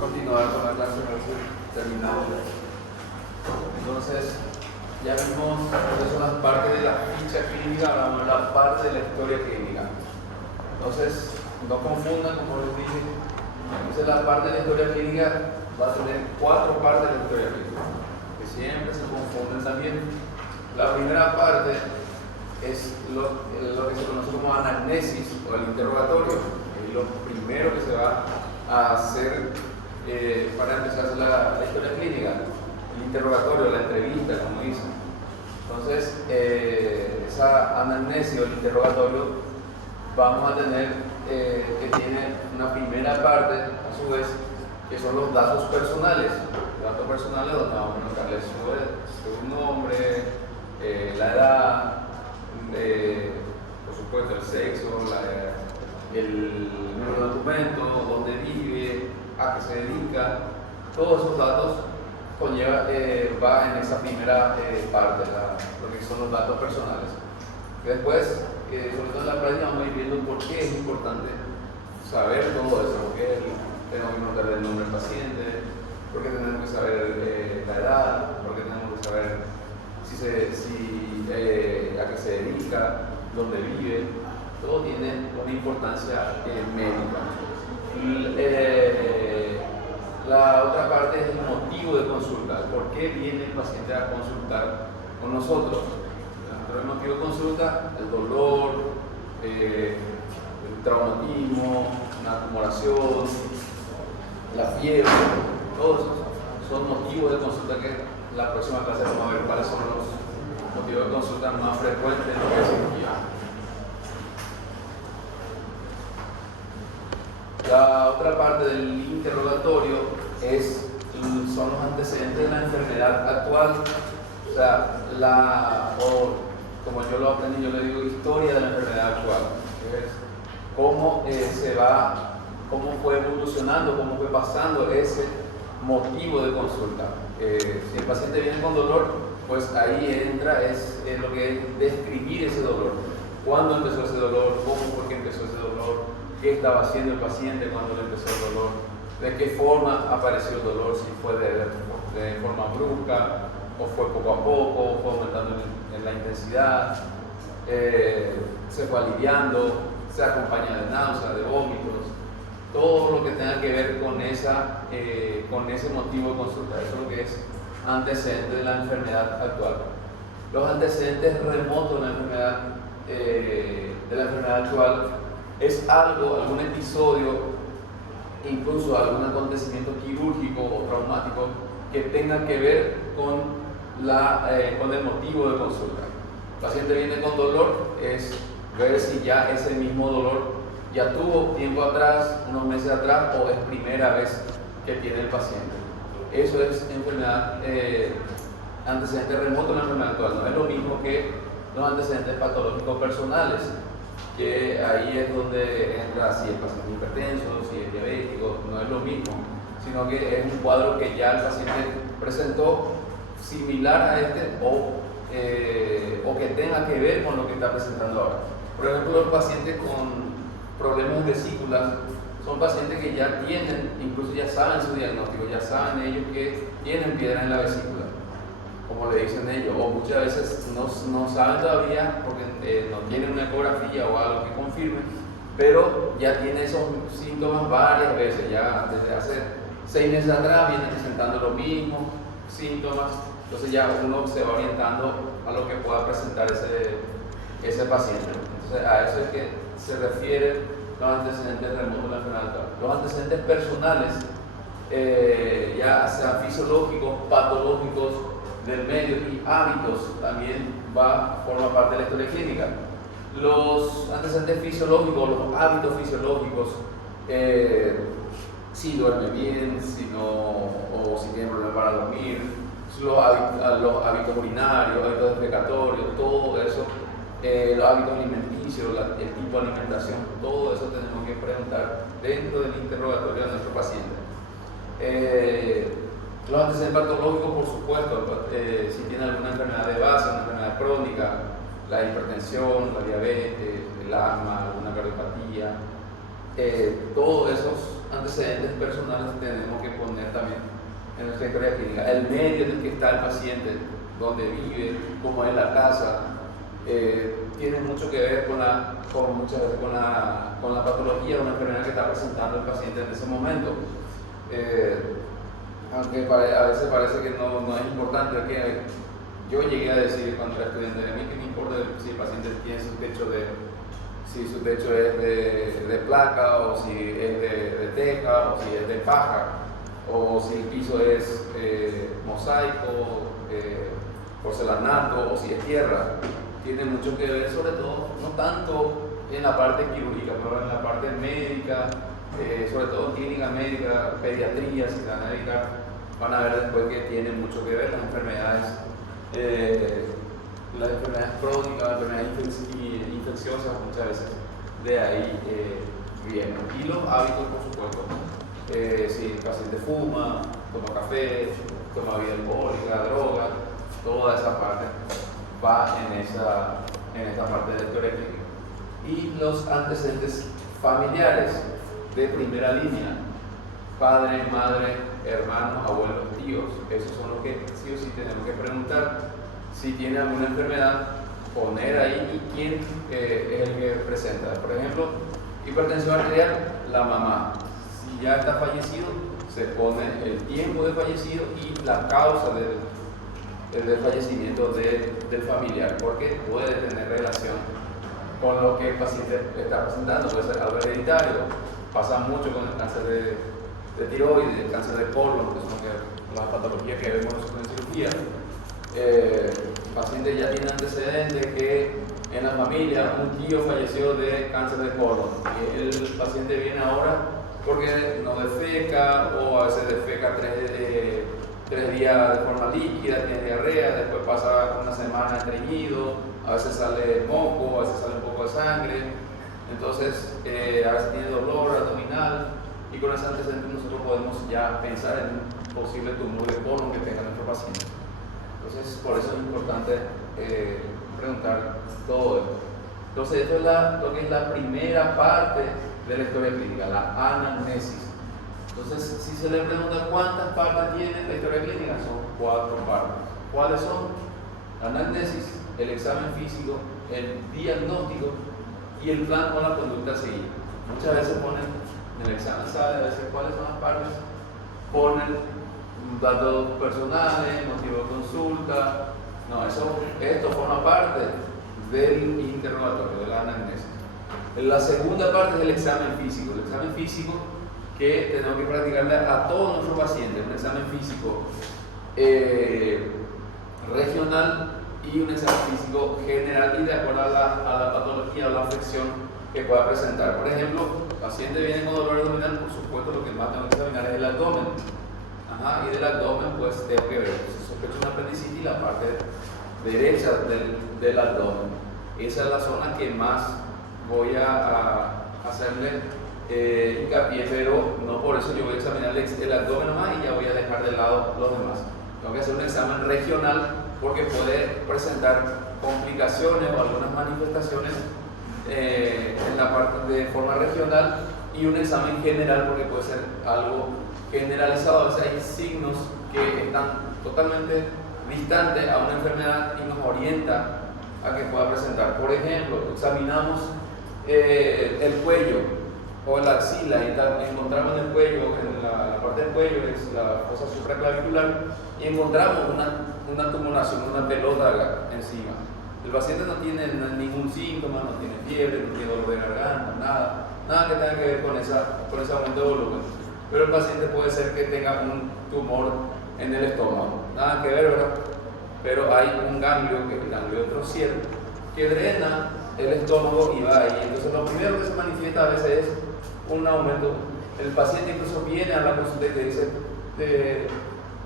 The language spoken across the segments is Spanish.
continuar con la clase, a ver si terminamos. Entonces, ya vimos cuáles son las partes de la ficha clínica, vamos a ver la parte de la historia clínica. Entonces, no confundan, como les dije. Entonces, la parte de la historia clínica va a tener 4 partes de la historia clínica, que siempre se confunden también. La primera parte es lo que se conoce como anamnesis o el interrogatorio. Es lo primero que se va a hacer para empezar la historia clínica. El interrogatorio, la entrevista, como dicen. Entonces, esa anamnesis o el interrogatorio vamos a tener que tiene una primera parte, a su vez, que son los datos personales. Los datos personales donde vamos a anotarle su nombre, la edad, por supuesto el sexo, el número de documento, dónde vive, a qué se dedica. Todos esos datos va en esa primera parte, lo que son los datos personales. Después, sobre todo en la práctica, vamos a ir viendo por qué es importante saber todo eso, por qué tenemos que notar el nombre del paciente, por qué tenemos que saber la edad, por qué tenemos que saber a qué se dedica, dónde vive. Todo tiene una importancia médica. La otra parte es el motivo de consulta. ¿Por qué viene el paciente a consultar con nosotros? El motivo de consulta, el dolor, el traumatismo, una acumulación, la fiebre, todos esos son motivos de consulta que la próxima clase vamos a ver cuáles son los motivos de consulta más frecuentes en lo que es cirugía. La otra parte del interrogatorio son los antecedentes de la enfermedad actual, o sea, como yo lo aprendí, yo le digo historia de la enfermedad actual. Cómo cómo fue evolucionando, cómo fue pasando ese motivo de consulta. Si el paciente viene con dolor, pues ahí entra lo que es describir ese dolor. ¿Cuándo empezó ese dolor? ¿Cómo fue que empezó ese dolor? ¿Qué estaba haciendo el paciente cuando le empezó el dolor? ¿De qué forma apareció el dolor? Si fue de forma brusca, o fue poco a poco, o fue aumentando en la intensidad, se fue aliviando, se acompaña de náuseas, de vómitos, todo lo que tenga que ver con ese motivo de consulta. Eso es lo que es antecedente de la enfermedad actual. Los antecedentes remotos de la enfermedad actual es algún episodio, incluso algún acontecimiento quirúrgico o traumático que tenga que ver con el motivo de consulta. El paciente viene con dolor, es ver si ya ese mismo dolor ya tuvo tiempo atrás, unos meses atrás, o es primera vez que tiene el paciente. Eso es enfermedad, antecedente remoto en la enfermedad actual. No es lo mismo que los antecedentes patológicos personales, que ahí es donde entra si el paciente es hipertenso, si es diabético. No es lo mismo, sino que es un cuadro que ya el paciente presentó similar a este o que tenga que ver con lo que está presentando ahora. Por ejemplo, los pacientes con problemas de vesícula son pacientes que ya tienen, incluso ya saben su diagnóstico, ya saben ellos que tienen piedra en la vesícula, como le dicen ellos, o muchas veces no saben todavía porque no tienen una ecografía o algo que confirme, pero ya tiene esos síntomas varias veces, ya desde hace 6 meses atrás viene presentando los mismos síntomas. Entonces ya uno se va orientando a lo que pueda presentar ese paciente. Entonces a eso es que se refiere los antecedentes remotos de la enfermedad actual. Los antecedentes personales, ya sean fisiológicos, patológicos del medio y hábitos, también forma parte de la historia clínica. Los antecedentes fisiológicos, los hábitos fisiológicos, si duerme bien, o si tiene problemas para dormir, los hábitos urinarios, hábitos defecatorios, todo eso, los hábitos alimenticios, el tipo de alimentación, todo eso tenemos que preguntar dentro del interrogatorio de nuestro paciente. Los antecedentes patológicos, por supuesto, si tiene alguna enfermedad de base, una enfermedad crónica, la hipertensión, la diabetes, el asma, alguna cardiopatía, todos esos antecedentes personales tenemos que poner también en nuestra historia clínica. El medio en el que está el paciente, dónde vive, cómo es la casa, tiene mucho que ver muchas veces con la patología o la enfermedad que está presentando el paciente en ese momento. Aunque a veces parece que no es importante, que yo llegué a decir cuando era estudiante, de mí que me importa si el paciente tiene si su techo es de placa, o si es de teja, o si es de paja, o si el piso es mosaico, porcelanato, o si es tierra. Tiene mucho que ver, sobre todo, no tanto en la parte quirúrgica, pero en la parte médica, sobre todo en clínica médica, pediatría, si se van a dedicar, van a ver después que tiene mucho que ver las enfermedades crónicas, las enfermedades infecciosas, muchas veces de ahí vienen. Y los hábitos, por supuesto, si el paciente fuma, toma café, toma bebida alcohólica, droga, toda esa parte va en esta parte de la historia clínica. Y los antecedentes familiares de primera línea, padre, madre, hermanos, abuelos, tíos, esos son los que sí o sí tenemos que preguntar. Si tiene alguna enfermedad, poner ahí y quién es el que presenta. Por ejemplo, hipertensión arterial, la mamá. Si ya está fallecido, se pone el tiempo de fallecido y la causa del fallecimiento del familiar, porque puede tener relación con lo que el paciente está presentando. Puede ser algo hereditario, pasa mucho con el cáncer de tiroides, el cáncer de colon, que son las patologías que vemos nosotros en cirugía. El paciente ya tiene antecedentes que en la familia un tío falleció de cáncer de colon, y el paciente viene ahora porque no defeca, o a veces defeca 3 días de forma líquida, tiene diarrea, después pasa una semana estreñido, a veces sale moco, a veces sale un poco de sangre, entonces a veces tiene dolor abdominal, y con ese antecedente nosotros podemos ya pensar en un posible tumor de colon que tenga nuestro paciente. Entonces, por eso es importante preguntar todo esto. Entonces, esto es lo que es la primera parte de la historia clínica, la anamnesis. Entonces, si se le pregunta cuántas partes tiene la historia clínica, son 4 partes. ¿Cuáles son? La anamnesis, el examen físico, el diagnóstico y el plan con la conducta a seguir. Muchas veces ponen en el examen, sale a veces cuáles son las partes, ponen datos personales, motivo de consulta. No, esto forma parte del interrogatorio, de la anamnesis. La segunda parte es el examen físico. El examen físico que tenemos que practicarle a todos nuestros pacientes, un examen físico regional y un examen físico general, y de acuerdo a la patología o la afección que pueda presentar. Por ejemplo, el paciente viene con dolor abdominal, por supuesto lo que más tengo que examinar es el abdomen. Y del abdomen pues tengo que ver si sospecho una apendicitis, la parte derecha del abdomen. Esa es la zona que más voy a hacerle hincapié, pero no por eso yo voy a examinar el abdomen nomás y ya voy a dejar de lado los demás. Tengo que hacer un examen regional porque puede presentar complicaciones o algunas manifestaciones en la parte de forma regional, y un examen general porque puede ser algo generalizado. A veces hay signos que están totalmente distantes a una enfermedad y nos orienta a que pueda presentar. Por ejemplo, examinamos el cuello o la axila y encontramos en el cuello, en la parte del cuello es la fosa supraclavicular, y encontramos una tumoración, una pelota encima. El paciente no tiene ningún síntoma, no tiene fiebre, no tiene dolor de garganta, nada que tenga que ver con ese aumento de volumen. Pero el paciente puede ser que tenga un tumor en el estómago, nada que ver, ¿verdad? Pero hay un ganglio, que es el ganglio de Trozier, que drena el estómago y va ahí. Entonces lo primero que se manifiesta a veces es un aumento. El paciente incluso viene a la consulta y te dice,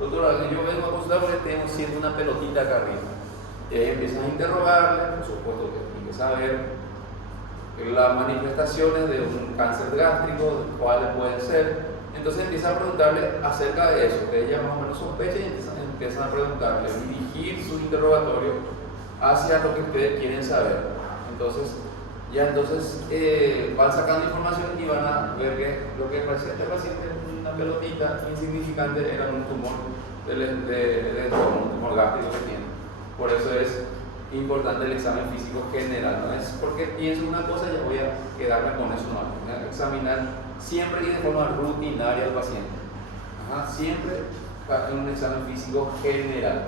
doctora, yo vengo a consultar porque siento una pelotita acá arriba. Y ahí empiezas a interrogarle, por supuesto que empieza a ver las manifestaciones de un cáncer gástrico, cuáles pueden ser. Entonces empieza a preguntarle acerca de eso, que ella más o menos sospecha, y empiezan a preguntarle, dirigir su interrogatorio hacia lo que ustedes quieren saber. Entonces Ya entonces van sacando información y van a ver que lo que parecía este paciente, una pelotita insignificante, era un tumor un tumor gástrico que tiene. Por eso es importante el examen físico general, no es porque pienso una cosa y voy a quedarme con eso, no, voy a examinar siempre y de forma rutinaria al paciente. Siempre en un examen físico general.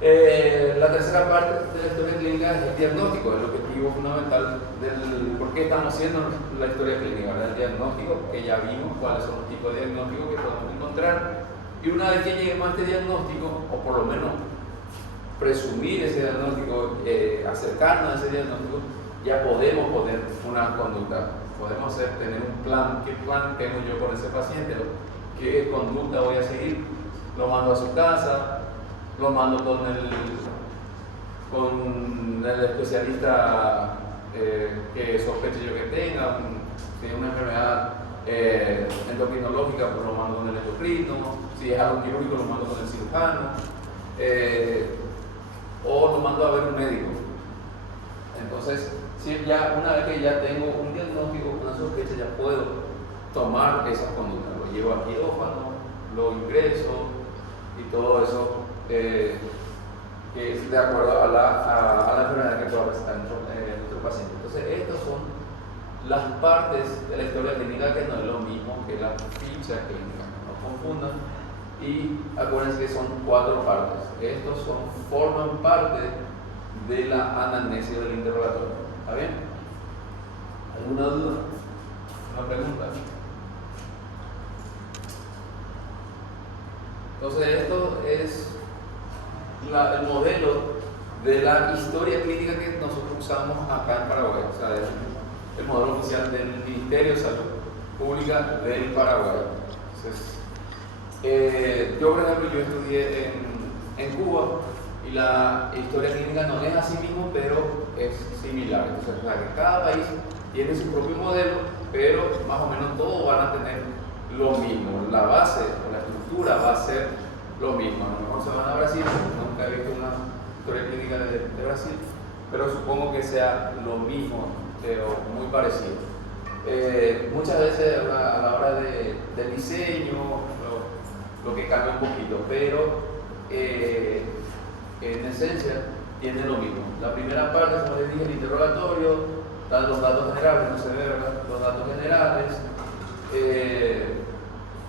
La tercera parte de la historia clínica es el diagnóstico, el objetivo fundamental del por qué estamos haciendo la historia clínica, ¿verdad? El diagnóstico, que ya vimos cuáles son los tipos de diagnósticos que podemos encontrar, y una vez que lleguemos a este diagnóstico, o por lo menos presumir ese diagnóstico, acercarnos a ese diagnóstico, ya podemos poner una conducta, podemos tener un plan. ¿Qué plan tengo yo con ese paciente? ¿Qué conducta voy a seguir? ¿Lo mando a su casa? ¿Lo mando con el especialista que sospeche yo que tenga? Si es una enfermedad endocrinológica, pues lo mando con el endocrino. Si es algo quirúrgico, lo mando con el cirujano. O lo mando a ver un médico. Entonces, si ya una vez que ya tengo un diagnóstico, una sospecha, ya puedo tomar esas conductas. Lo llevo al quirófano, lo ingreso y todo eso que es de acuerdo a la enfermedad que pueda presentar nuestro paciente. Entonces, estas son las partes de la historia clínica, que no es lo mismo que la ficha clínica, no confundan. Y acuérdense que son 4 partes. Estos forman parte de la anamnesis del interrogatorio. ¿Está bien? ¿Alguna duda? ¿Una pregunta? Entonces, esto es el modelo de la historia clínica que nosotros usamos acá en Paraguay. O sea, el modelo oficial del Ministerio de Salud Pública del Paraguay. Entonces, yo, por ejemplo, yo estudié en Cuba y la historia clínica no es así mismo, pero es similar. Entonces, o sea, que cada país tiene su propio modelo, pero más o menos todos van a tener lo mismo. La base o la estructura va a ser lo mismo. A lo mejor se van a Brasil, nunca he visto una historia clínica de Brasil, pero supongo que sea lo mismo o muy parecido. Muchas veces a la hora del diseño, lo que cambia un poquito, pero en esencia tiene lo mismo. La primera parte, como les dije, el interrogatorio, dan los datos generales, no se ve, ¿verdad? Los datos generales,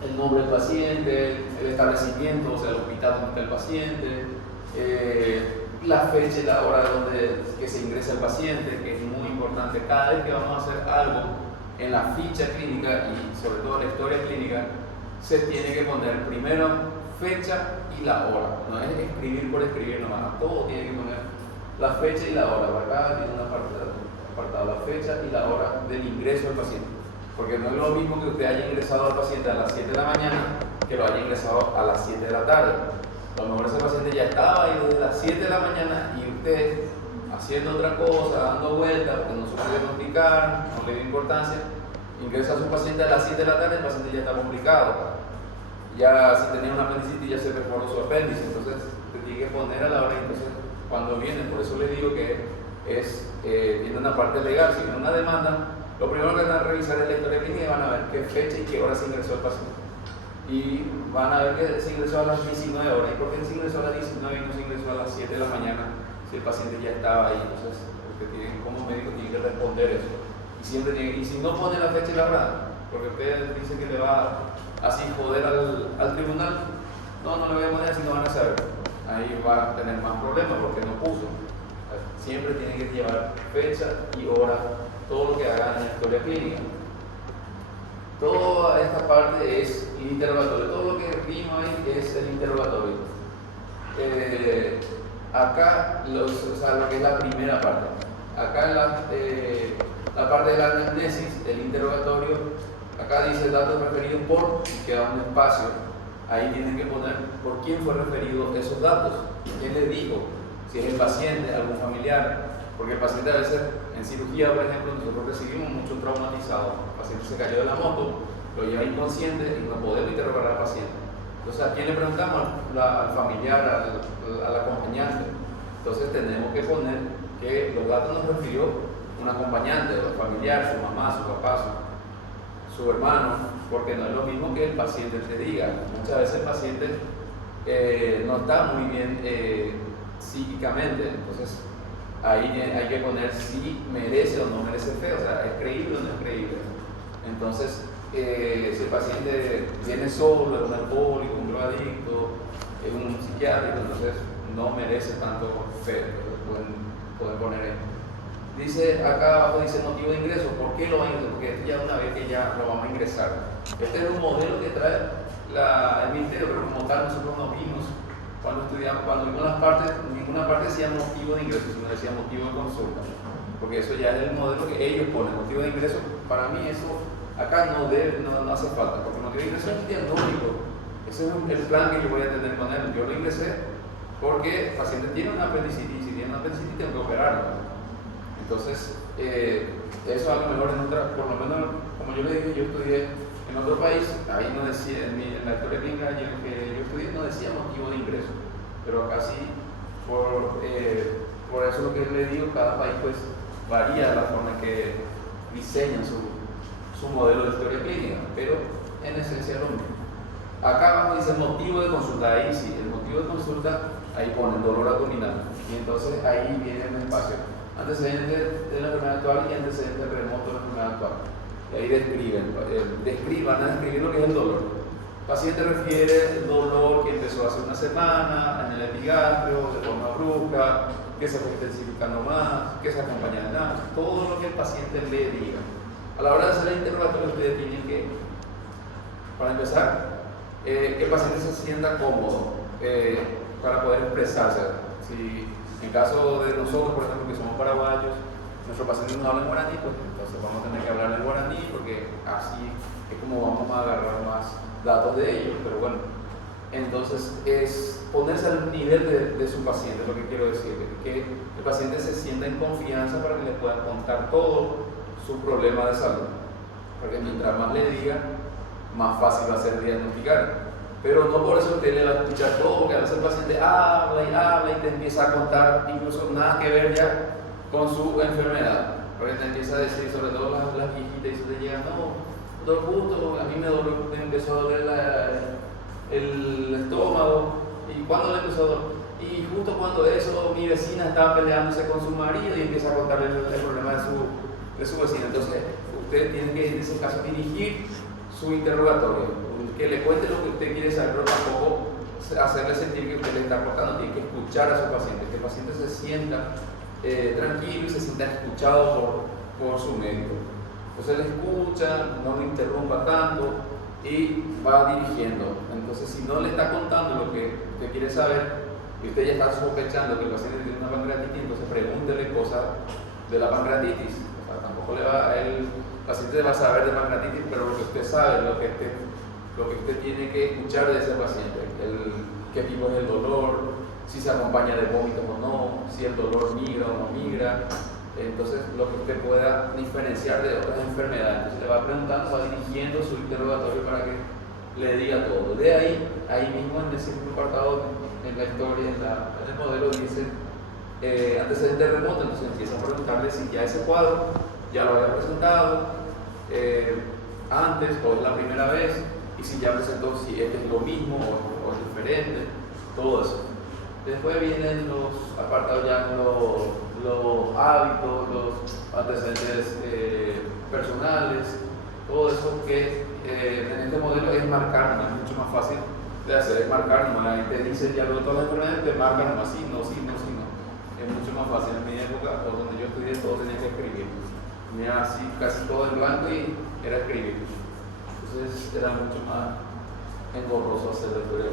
el nombre del paciente, el establecimiento, o sea, el hospital donde está el paciente, la fecha y la hora que se ingresa el paciente, que es muy importante. Cada vez que vamos a hacer algo en la ficha clínica y sobre todo en la historia clínica, se tiene que poner primero fecha y la hora. No es escribir por escribir nomás, todo tiene que poner la fecha y la hora. Acá tiene una apartado, la fecha y la hora del ingreso del paciente. Porque no es lo mismo que usted haya ingresado al paciente a las 7 de la mañana que lo haya ingresado a las 7 de la tarde. A lo mejor ese paciente ya estaba ahí desde las 7 de la mañana y usted haciendo otra cosa, dando vueltas, porque no se puede diagnosticar, no le dio importancia, ingresa a su paciente a las 7 de la tarde, el paciente ya está complicado. Ya si tenía una apendicitis ya se perforó su apéndice, entonces te tiene que poner a la hora. Entonces cuando viene, por eso les digo que tiene una parte legal. Si tiene una demanda, lo primero que van a revisar es la historia clínica y van a ver qué fecha y qué hora se ingresó el paciente. Y van a ver que se ingresó a las 19 horas. ¿Y por qué se ingresó a las 19 y no se ingresó a las 7 de la mañana si el paciente ya estaba ahí? Entonces usted como médico tiene que responder eso. Y si no pone la fecha y la hora, porque usted dice que le va así joder al tribunal, no le voy a poner, así no van a saber. Ahí va a tener más problemas porque no puso. Siempre tiene que llevar fecha y hora, todo lo que haga en la historia clínica. Toda esta parte es el interrogatorio, todo lo que vimos ahí es el interrogatorio. Acá, lo que es la primera parte. Acá la parte de la anamnesis, el interrogatorio, acá dice datos referidos por, queda un espacio, ahí tienen que poner por quién fue referido esos datos, quién le dijo, si es el paciente, algún familiar, porque el paciente a veces en cirugía, por ejemplo, nosotros recibimos muchos traumatizados, el paciente se cayó de la moto, lo lleva inconsciente y no podemos interrogar al paciente. Entonces, ¿a quién le preguntamos? Al familiar, al acompañante. Entonces tenemos que poner que los datos nos refirió un acompañante, o familiar, su mamá, su papá, su hermano, porque no es lo mismo que el paciente te diga. Muchas veces el paciente no está muy bien psíquicamente, entonces ahí hay que poner si merece o no merece fe, o sea, es creíble o no es creíble. Entonces, si el paciente viene solo, es un alcohólico, un drogadicto, es un psiquiátrico, entonces no merece tanto fe, pueden poner ahí. Dice acá abajo, dice motivo de ingreso. ¿Por qué lo va a ingresar? Porque esto ya una vez que ya lo vamos a ingresar. Este es un modelo que trae el ministerio, pero como tal nosotros no vimos cuando estudiamos, cuando vimos las partes, ninguna parte decía motivo de ingreso, sino decía motivo de consulta. Porque eso ya es el modelo que ellos ponen, motivo de ingreso. Para mí eso acá no hace falta, porque el motivo de ingreso es diagnóstico. Ese es el plan que yo voy a tener con él. Yo lo ingresé porque el paciente tiene una apendicitis, y si tiene una apendicitis tengo que operarlo. Entonces, eso a lo mejor por lo menos, como yo le dije, yo estudié en otro país, ahí no decía, en la historia clínica que yo estudié no decía motivo de ingreso, pero acá sí, por eso lo que le digo, cada país pues varía la forma en que diseñan su modelo de historia clínica, pero en esencia es lo mismo. Acá abajo dice motivo de consulta, ahí sí, el motivo de consulta, ahí ponen dolor abdominal, y entonces ahí viene el espacio. Antecedentes de la enfermedad actual y antecedentes remotos de la enfermedad actual. Y ahí van a describir lo que es el dolor. El paciente refiere el dolor que empezó hace una semana en el epigastrio, de forma brusca, que se fue intensificando más, que se acompaña de nada, todo lo que el paciente le diga. A la hora de hacer el interrogatorio, ustedes tienen que, para empezar, que el paciente se sienta cómodo para poder expresarse. Si en caso de nosotros, por ejemplo, que somos paraguayos, nuestros pacientes no hablan guaraní, pues entonces vamos a tener que hablar el guaraní porque así es como vamos a agarrar más datos de ellos. Pero bueno, entonces es ponerse al nivel de su paciente, es lo que quiero decir, que el paciente se sienta en confianza para que le puedan contar todo su problema de salud, porque mientras más le diga, más fácil va a ser diagnosticar. Pero no por eso usted le va a escuchar todo, porque a veces el paciente habla y te empieza a contar incluso nada que ver ya con su enfermedad, porque te empieza a decir, sobre todo las viejitas, y se te llega, no, doctor, justo a mí me empezó a doler el estómago, y cuando le empezó a doler, y justo cuando eso, mi vecina estaba peleándose con su marido y empieza a contarle el problema de su vecina. Entonces usted tiene que en ese caso dirigir su interrogatorio, que le cuente lo que usted quiere saber, pero tampoco hacerle sentir que usted le está contando. Tiene que escuchar a su paciente, que el paciente se sienta tranquilo y se sienta escuchado por su médico. Entonces le escucha, no lo interrumpa tanto y va dirigiendo. Entonces, si no le está contando lo que usted quiere saber y usted ya está sospechando que el paciente tiene una pancreatitis, entonces pregúntele cosas de la pancreatitis. O sea, tampoco el paciente va a saber de pancreatitis, pero lo que usted sabe, lo que usted tiene que escuchar de ese paciente, qué tipo es el dolor, si se acompaña de vómitos o no, si el dolor migra o no migra. Entonces, lo que usted pueda diferenciar de otras enfermedades. Entonces, le va preguntando, va dirigiendo su interrogatorio para que le diga todo. De ahí mismo en el segundo apartado, en la historia, en el modelo, dice antecedente remoto. Entonces, empieza a preguntarle si ya ese cuadro ya lo había presentado antes o es la primera vez, y si ya presentó, si este es lo mismo o es diferente, todo eso. Después vienen los apartados ya los hábitos, los antecedentes personales, todo eso que en este modelo es marcar, no es mucho más fácil de hacer, es marcar nomás. Ahí te dice ya lo de todas las enfermedades, te marcan nomás, sí, no. Es mucho más fácil. En mi época, o donde yo estudié, todo tenía que escribir. Tenía así casi todo en blanco y era escribir. Entonces era mucho más engorroso hacer la historia.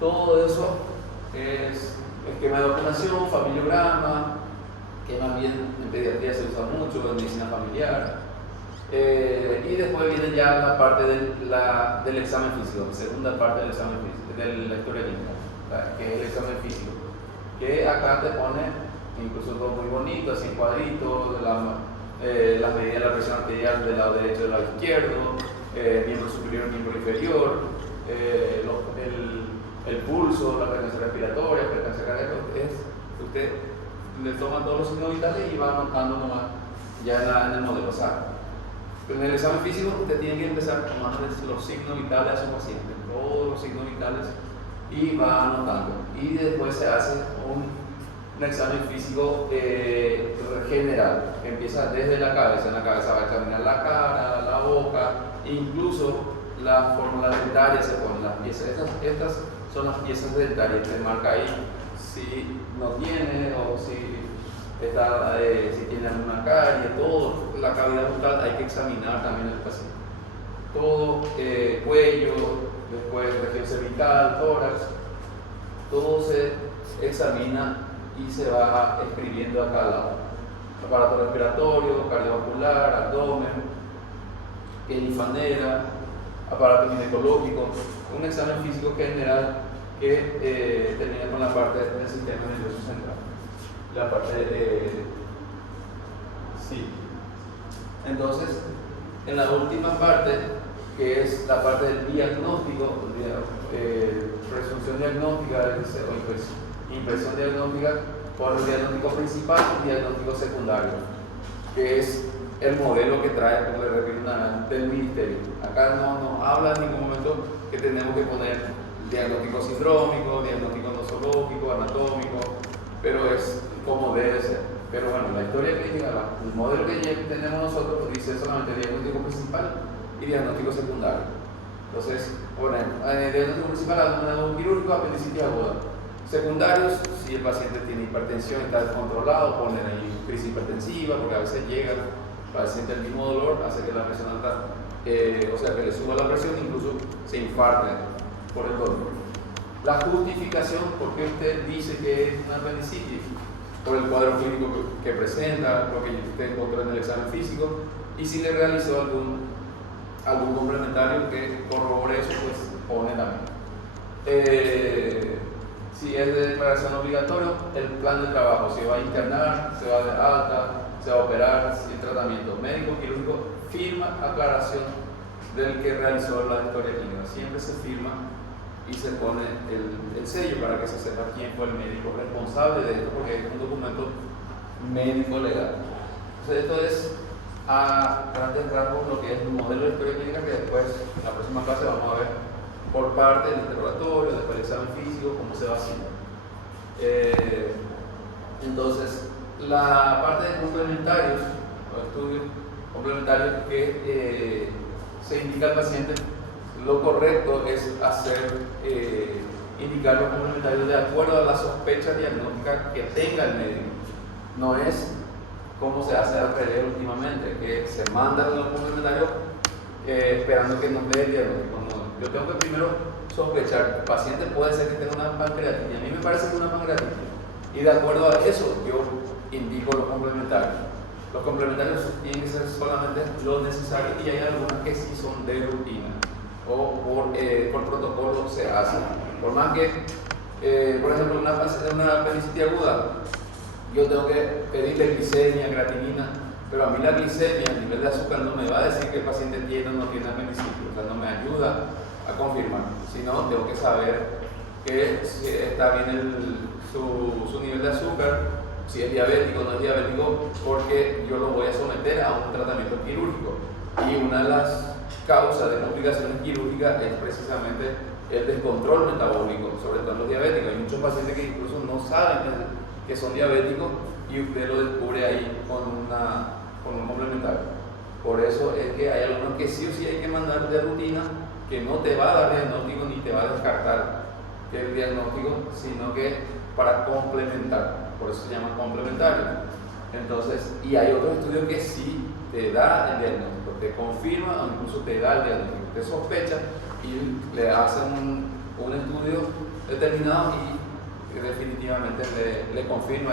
Todo eso es esquema de vacunación, familiograma, que más bien en pediatría se usa mucho, en medicina familiar. Y después viene ya la parte del examen físico, la segunda parte del examen físico, de la historia clínica, que es el examen físico, que acá te pone incluso todo muy bonito, así en cuadritos, las medidas de la presión arterial del lado derecho y del lado izquierdo, miembro superior, miembro inferior, el pulso, la frecuencia respiratoria, frecuencia cardíaca. Usted le toman todos los signos vitales y va anotando nomás ya en el modelo. O sea, en el examen físico usted tiene que empezar tomando los signos vitales a su paciente, todos los signos vitales, y va anotando. Y después se hace un examen físico general, que empieza desde la cabeza. En la cabeza va a examinar la cara, la boca, incluso la fórmula dentaria se pone las piezas. Estas son las piezas dentarias, te marca ahí si no tiene o si tiene alguna carie, todo. La cavidad bucal hay que examinar también al paciente. Todo, cuello, después región cervical, tórax, todo se examina y se va escribiendo a cada lado. Aparato respiratorio, cardiovascular, abdomen, elifanera, aparato ginecológico, un examen físico general que termina con la parte del sistema nervioso central. La parte sí. Entonces, en la última parte, que es la parte del diagnóstico, presunción diagnóstica o impresión diagnóstica, por el diagnóstico principal y diagnóstico secundario, que es el modelo que trae, como le repito, del ministerio. Acá no nos habla en ningún momento que tenemos que poner diagnóstico sindrómico, diagnóstico nosológico, anatómico, pero es como debe ser. Pero bueno, la historia clínica, el modelo que tenemos nosotros dice solamente diagnóstico principal y diagnóstico secundario. Entonces, bueno, diagnóstico principal, algún quirúrgico, apendicitis aguda. Secundarios, si el paciente tiene hipertensión y está descontrolado, ponen ahí crisis hipertensiva, porque a veces llega el paciente el mismo dolor, hace que la presión alta, o sea, que le suba la presión, incluso se infarte por el dolor. La justificación, porque usted dice que es una apendicitis, por el cuadro clínico que presenta, lo que usted encontró en el examen físico, y si le realizó algún complementario que corrobore eso, pues pone también. Si es de declaración obligatoria, el plan de trabajo, si va a internar, se va a dar alta, se va a operar, si el tratamiento médico, quirúrgico, firma aclaración del que realizó la historia clínica. Siempre se firma y se pone el sello para que se sepa quién fue el médico responsable de esto, porque es un documento médico legal. Entonces, esto es a grandes rasgos lo que es un modelo de historia clínica, que después en la próxima clase vamos a ver por parte del interrogatorio, después del examen físico, cómo se va haciendo. Entonces, la parte de complementarios o estudios complementarios que se indica al paciente, lo correcto es indicar los complementarios de acuerdo a la sospecha diagnóstica que tenga el médico. No es como se hace al revés últimamente, que se mandan los complementarios esperando que nos dé el diagnóstico. No. Yo tengo que primero sospechar, el paciente puede ser que tenga una pancreatitis, a mí me parece que es una pancreatitis, y de acuerdo a eso yo indico los complementarios. Los complementarios tienen que ser solamente lo necesario, y hay algunas que sí son de rutina o por protocolo se hacen. Por más que, por ejemplo, una apendicitis aguda, yo tengo que pedirle glicemia, creatinina, pero a mí la glicemia, el nivel de azúcar, no me va a decir que el paciente tiene o no tiene apendicitis, o sea, no me ayuda a confirmar, sino tengo que saber que si está bien su nivel de azúcar, si es diabético o no es diabético, porque yo lo voy a someter a un tratamiento quirúrgico. Y una de las causas de complicaciones quirúrgicas es precisamente el descontrol metabólico, sobre todo en los diabéticos. Hay muchos pacientes que incluso no saben que son diabéticos y usted lo descubre ahí con un complementario. Por eso es que hay algunos que sí o sí hay que mandar de rutina, que no te va a dar diagnóstico ni te va a descartar el diagnóstico, sino que para complementar. Por eso se llama complementario. Entonces, y hay otros estudios que sí te da el diagnóstico, te confirma o incluso te da el diagnóstico, te sospecha y le hacen un estudio determinado y definitivamente le confirma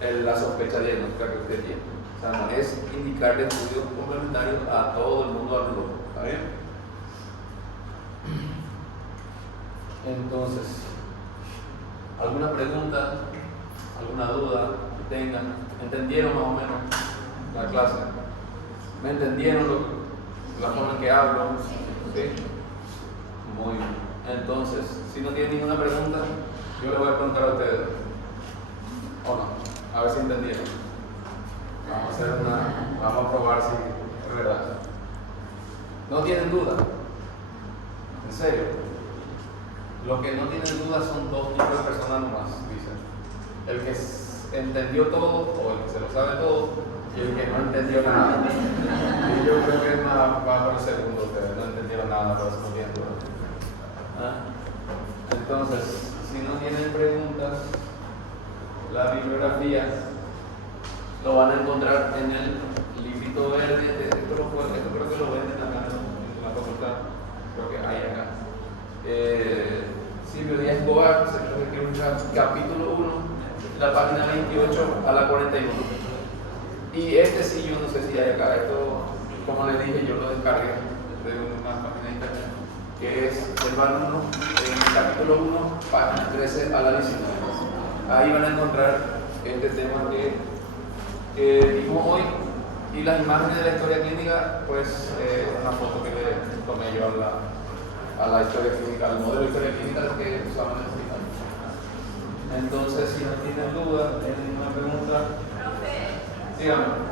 la sospecha diagnóstica que usted tiene. O sea, no es indicarle estudios complementarios a todo el mundo al mundo. ¿Está bien? Entonces, ¿alguna pregunta? ¿Alguna duda que tengan? ¿Entendieron más o menos la clase? ¿Me entendieron la forma en que hablo? ¿Sí? Muy bien. Entonces, si no tienen ninguna pregunta, yo le voy a preguntar a ustedes. ¿O no? A ver si entendieron. Vamos a probar si es verdad. ¿No tienen duda? ¿En serio? Los que no tienen duda son dos tipos de personas nomás, dicen. El que entendió todo, o el que se lo sabe todo, y el que no entendió nada. Y yo creo que va por el segundo, ustedes no entendieron nada, pero no tienen duda. Entonces, si no tienen preguntas, la bibliografía lo van a encontrar en el librito verde. Esto creo que lo venden acá en la facultad, creo que hay acá. Silvio Díaz Escobar, capítulo 1, la página 28 a la 41. Y este sí, yo no sé si hay acá. Esto, como les dije, yo lo descargué de una página de internet, que es el Van 1, en el capítulo 1, página 13 a la 19. Ahí van a encontrar este tema que vimos hoy, y las imágenes de la historia clínica, pues una foto que le tomé yo a la historia clínica, al modelo de historia clínica que usaban en el hospital. Entonces, si no tienen duda, tienen ninguna pregunta, díganme.